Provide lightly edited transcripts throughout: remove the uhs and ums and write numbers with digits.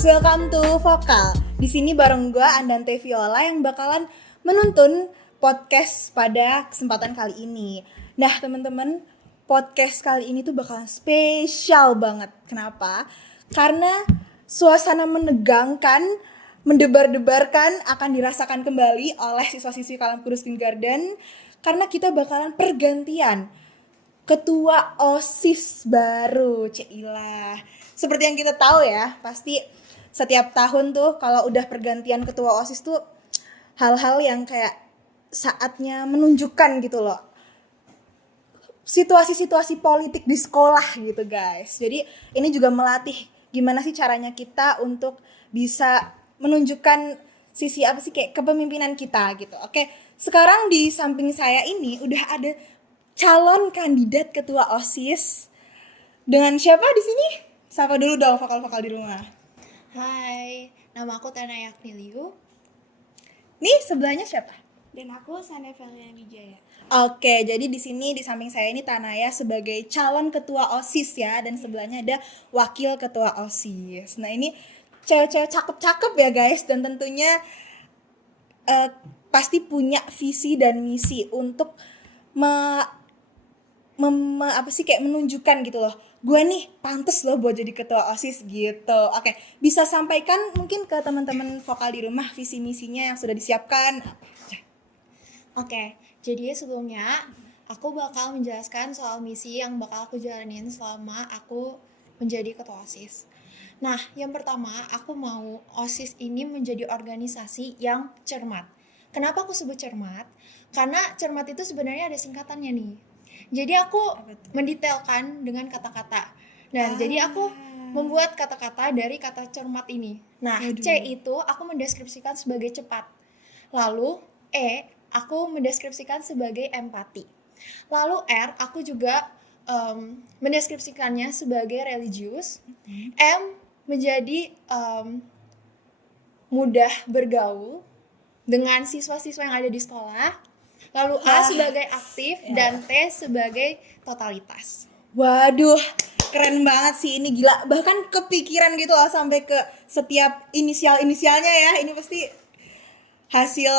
welcome to Vokal. Di sini bareng gue Andante Viola yang bakalan menuntun podcast pada kesempatan kali ini. Nah, teman-teman, podcast kali ini tuh bakalan spesial banget. Kenapa? Karena suasana menegangkan, mendebar-debarkan akan dirasakan kembali oleh siswa-siswi Kalam Kudus Kindergarten karena kita bakalan pergantian ketua OSIS baru, Ceilah. Seperti yang kita tahu ya, pasti setiap tahun tuh kalau udah pergantian ketua OSIS tuh hal-hal yang kayak saatnya menunjukkan gitu loh. Situasi-situasi politik di sekolah gitu guys. Jadi ini juga melatih gimana sih caranya kita untuk bisa menunjukkan sisi apa sih kayak kepemimpinan kita gitu. Oke, sekarang di samping saya ini udah ada calon kandidat ketua OSIS. Dengan siapa di sini? Sapa dulu dong vokal-vokal di rumah. Hai, nama aku Tanaya Akniliu. Nih sebelahnya siapa? Dan aku Sane Velian Wijaya. Oke, jadi di sini di samping saya ini Tanaya sebagai calon ketua OSIS ya, dan sebelahnya ada wakil ketua OSIS. Nah ini cewek-cewek cakep-cakep ya guys, dan tentunya pasti punya visi dan misi untuk kayak menunjukkan gitu loh. Gue nih pantes loh buat jadi ketua OSIS gitu. Oke, bisa sampaikan mungkin ke teman-teman vokal di rumah visi misinya yang sudah disiapkan. Oke, jadi sebelumnya aku bakal menjelaskan soal misi yang bakal aku jalanin selama aku menjadi ketua OSIS. Nah, yang pertama, aku mau OSIS ini menjadi organisasi yang cermat. Kenapa aku sebut cermat? Karena cermat itu sebenarnya ada singkatannya nih. Jadi aku mendetailkan dengan kata-kata. Nah, jadi aku membuat kata-kata dari kata cermat ini. Nah, C itu aku mendeskripsikan sebagai cepat. Lalu E, aku mendeskripsikan sebagai empati. Lalu R, aku juga mendeskripsikannya sebagai religius. M, menjadi mudah bergaul dengan siswa-siswa yang ada di sekolah. Lalu A sebagai aktif dan T sebagai totalitas. Waduh, keren banget sih ini, gila. Bahkan kepikiran gitu loh sampai ke setiap inisialnya ya. Ini pasti hasil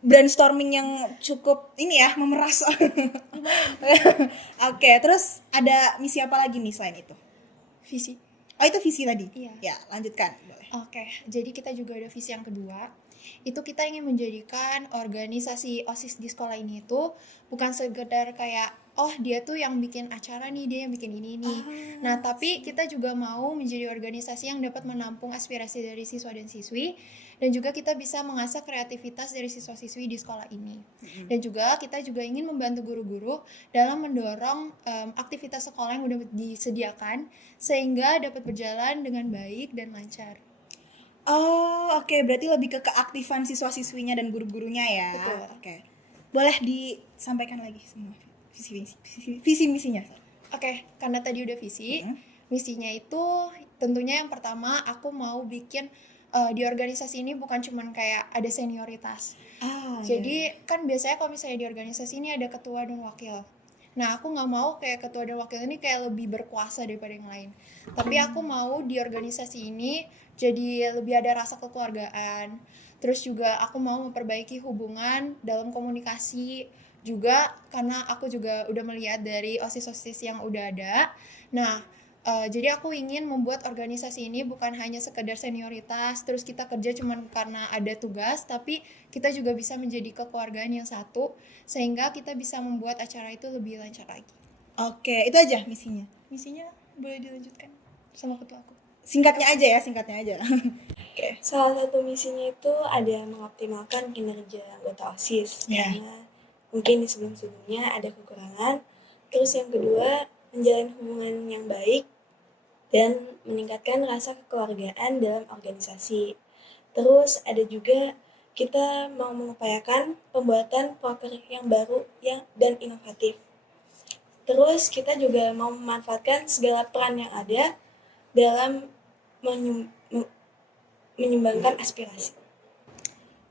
brainstorming yang cukup ini ya, memeras. Oke, terus ada misi apa lagi nih selain itu? Visi. Oh, itu visi tadi? Iya. Ya, lanjutkan. Boleh. Oke, jadi kita juga ada visi yang kedua. Itu kita ingin menjadikan organisasi OSIS di sekolah ini itu bukan sekedar kayak oh dia tuh yang bikin acara nih, dia yang bikin ini nih. Nah, tapi kita juga mau menjadi organisasi yang dapat menampung aspirasi dari siswa dan siswi, dan juga kita bisa mengasah kreativitas dari siswa-siswi di sekolah ini. Dan juga kita juga ingin membantu guru-guru dalam mendorong aktivitas sekolah yang udah disediakan sehingga dapat berjalan dengan baik dan lancar. Oh, oke. Berarti lebih ke keaktifan siswa-siswinya dan guru-gurunya ya. Betul. Oke. Boleh disampaikan lagi semua visi misinya. Oke, karena tadi udah visi, misinya itu tentunya yang pertama aku mau bikin di organisasi ini bukan cuman kayak ada senioritas. Jadi kan biasanya kalau misalnya di organisasi ini ada ketua dan wakil. Nah, aku nggak mau kayak ketua dan wakil ini kayak lebih berkuasa daripada yang lain. Tapi aku mau di organisasi ini jadi lebih ada rasa kekeluargaan. Terus juga aku mau memperbaiki hubungan dalam komunikasi juga karena aku juga udah melihat dari OSIS-OSIS yang udah ada. Nah, jadi aku ingin membuat organisasi ini bukan hanya sekedar senioritas, terus kita kerja cuman karena ada tugas, tapi kita juga bisa menjadi kekeluargaan yang satu, sehingga kita bisa membuat acara itu lebih lancar lagi. Oke, itu aja misinya. Misinya boleh dilanjutkan sama ketua aku. Singkatnya aja. Oke. Salah satu misinya itu ada mengoptimalkan kinerja anggota OSIS. Karena mungkin di sebelum-sebelumnya ada kekurangan. Terus yang kedua, menjalin hubungan yang baik dan meningkatkan rasa kekeluargaan dalam organisasi. Terus ada juga kita mau mengupayakan pembuatan proker yang baru dan inovatif. Terus kita juga mau memanfaatkan segala peran yang ada dalam menyumbangkan aspirasi.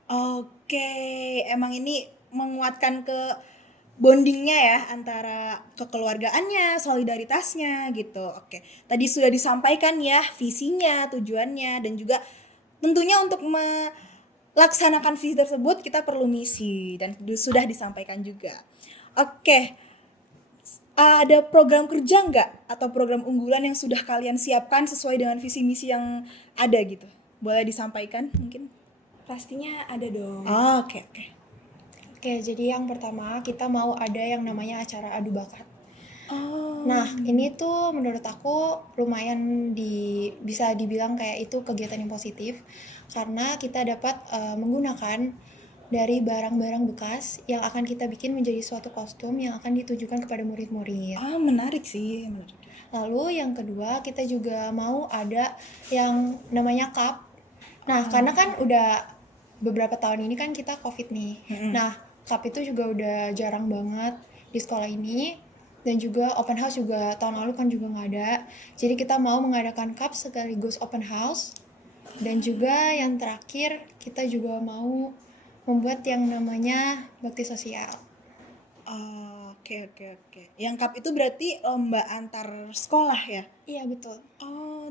Oke, emang ini menguatkan ke bondingnya ya antara kekeluargaannya, solidaritasnya gitu. Oke, tadi sudah disampaikan ya visinya, tujuannya, dan juga tentunya untuk melaksanakan visi tersebut kita perlu misi dan sudah disampaikan juga. Oke, ada program kerja nggak atau program unggulan yang sudah kalian siapkan sesuai dengan visi misi yang ada gitu? Boleh disampaikan mungkin? Pastinya ada dong. Oke. Oke, jadi yang pertama kita mau ada yang namanya acara adu bakat. Oh. Nah, ini tuh menurut aku lumayan bisa dibilang kayak itu kegiatan yang positif karena kita dapat menggunakan dari barang-barang bekas yang akan kita bikin menjadi suatu kostum yang akan ditujukan kepada murid-murid. Menarik sih, menarik. Lalu yang kedua kita juga mau ada yang namanya cup. Nah, karena kan udah beberapa tahun ini kan kita COVID nih. Nah, cup itu juga udah jarang banget di sekolah ini. Dan juga open house juga tahun lalu kan juga nggak ada. Jadi kita mau mengadakan cup sekaligus open house. Dan juga yang terakhir kita juga mau membuat yang namanya bakti sosial. Oke. Yang cup itu berarti lomba antar sekolah ya? Iya, betul.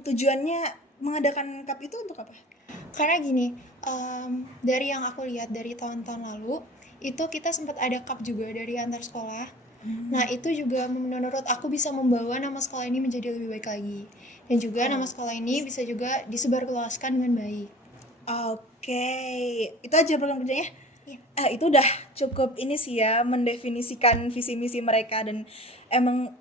Tujuannya mengadakan cup itu untuk apa? Karena gini, dari yang aku lihat dari tahun-tahun lalu, itu kita sempat ada cup juga dari antar sekolah. Nah, itu juga menurut aku bisa membawa nama sekolah ini menjadi lebih baik lagi. Dan juga nama sekolah ini bisa juga disebarluaskan dengan baik. Oke, itu aja program kerjanya? Iya. Itu udah cukup ini sih ya, mendefinisikan visi misi mereka dan emang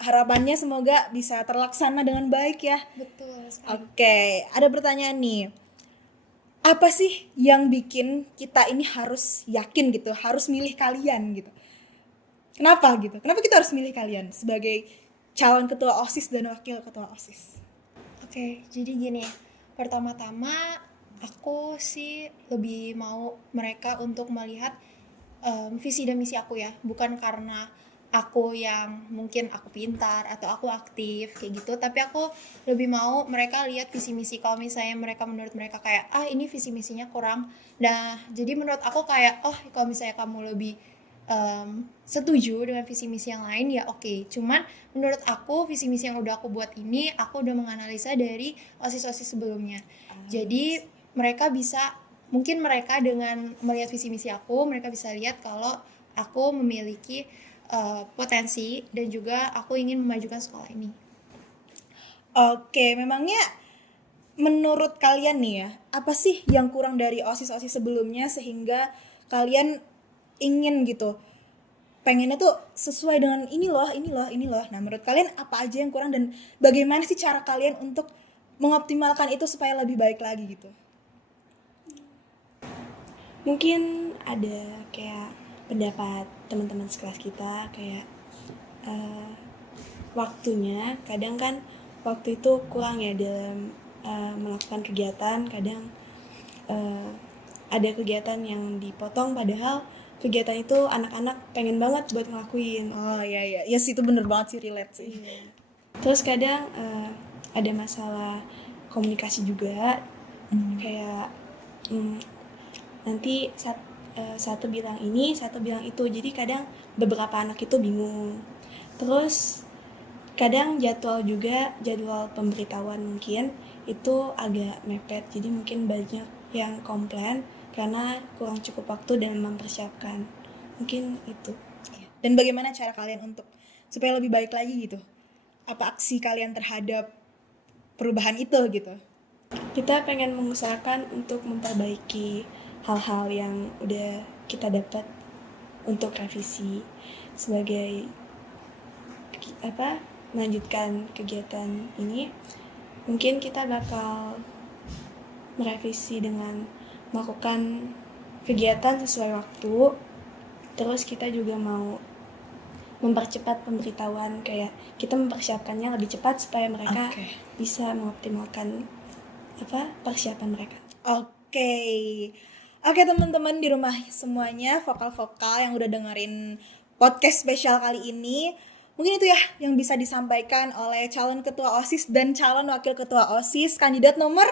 harapannya semoga bisa terlaksana dengan baik ya. Betul sekali. Oke, ada pertanyaan nih. Apa sih yang bikin kita ini harus yakin gitu, harus milih kalian gitu? Kenapa gitu? Kenapa kita harus milih kalian sebagai calon ketua OSIS dan wakil ketua OSIS? Oke, jadi gini, pertama-tama aku sih lebih mau mereka untuk melihat visi dan misi aku ya, bukan karena aku yang mungkin aku pintar atau aku aktif kayak gitu, tapi aku lebih mau mereka lihat visi misi. Kalau misalnya menurut mereka kayak ini visi misinya kurang, nah jadi menurut aku kayak kalau misalnya kamu lebih setuju dengan visi misi yang lain ya oke. Cuman menurut aku visi misi yang udah aku buat ini aku udah menganalisa dari OSIS sebelumnya. Jadi mereka dengan melihat visi misi aku, mereka bisa lihat kalau aku memiliki potensi dan juga aku ingin memajukan sekolah ini. Oke, memangnya menurut kalian nih ya, apa sih yang kurang dari OSIS sebelumnya sehingga kalian ingin gitu, pengennya tuh sesuai dengan ini loh. Nah, menurut kalian apa aja yang kurang dan bagaimana sih cara kalian untuk mengoptimalkan itu supaya lebih baik lagi gitu? Mungkin ada kayak pendapat teman-teman sekelas kita kayak waktunya, kadang kan waktu itu kurang ya dalam melakukan kegiatan. Kadang ada kegiatan yang dipotong padahal kegiatan itu anak-anak pengen banget buat ngelakuin. Iya sih, itu bener banget sih, relate sih. Terus kadang ada masalah komunikasi juga. Kayak nanti satu bilang ini, satu bilang itu, jadi kadang beberapa anak itu bingung. Terus kadang jadwal pemberitahuan mungkin itu agak mepet, jadi mungkin banyak yang komplain karena kurang cukup waktu dan mempersiapkan. Mungkin itu. Dan bagaimana cara kalian untuk supaya lebih baik lagi gitu? Apa aksi kalian terhadap perubahan itu gitu? Kita pengen mengusahakan untuk memperbaiki hal-hal yang udah kita dapat untuk revisi sebagai melanjutkan kegiatan ini. Mungkin kita bakal merevisi dengan melakukan kegiatan sesuai waktu. Terus kita juga mau mempercepat pemberitahuan, kayak kita mempersiapkannya lebih cepat supaya mereka bisa mengoptimalkan persiapan mereka. Oke teman-teman di rumah semuanya, vokal-vokal yang udah dengerin podcast spesial kali ini, mungkin itu ya yang bisa disampaikan oleh calon ketua OSIS dan calon wakil ketua OSIS kandidat nomor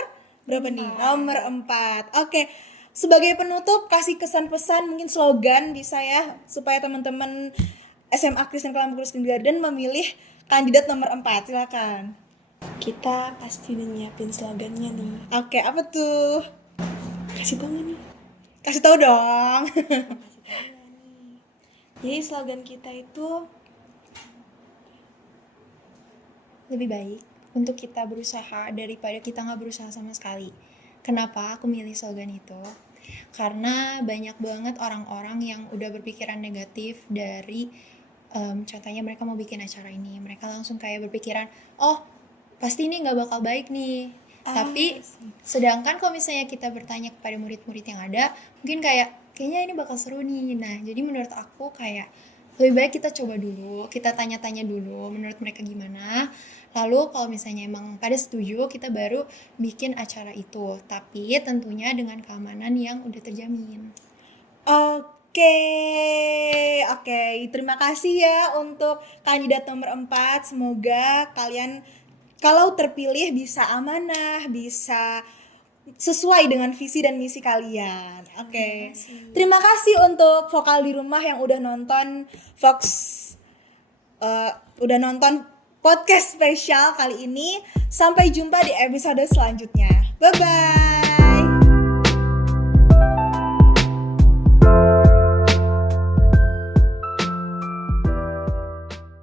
berapa nih? Nomor 4. Oke. sebagai penutup kasih kesan pesan, mungkin slogan bisa ya, supaya teman-teman SMA Kristen Columbus Kindergarten memilih kandidat nomor 4. Silakan. Kita pasti udah nyiapin slogannya nih. Oke, apa tuh? Kasih tau nggak nih? Kasih tahu dong. Kasih tau nggak nih? Jadi slogan kita itu Lebih baik untuk kita berusaha daripada kita nggak berusaha sama sekali. Kenapa aku milih slogan itu? Karena banyak banget orang-orang yang udah berpikiran negatif dari contohnya mereka mau bikin acara ini, mereka langsung kayak berpikiran, oh pasti ini nggak bakal baik nih. Tapi sedangkan kalau misalnya kita bertanya kepada murid-murid yang ada, mungkin kayaknya ini bakal seru nih. Nah, jadi menurut aku kayak lebih baik kita coba dulu, kita tanya-tanya dulu menurut mereka gimana. Lalu kalau misalnya emang pada setuju, kita baru bikin acara itu. Tapi tentunya dengan keamanan yang udah terjamin. Oke, terima kasih ya untuk kandidat nomor 4. Semoga kalian kalau terpilih bisa amanah, bisa sesuai dengan visi dan misi kalian. Oke. Terima kasih untuk vokal di rumah yang udah nonton udah nonton podcast spesial kali ini. Sampai jumpa di episode selanjutnya. Bye bye.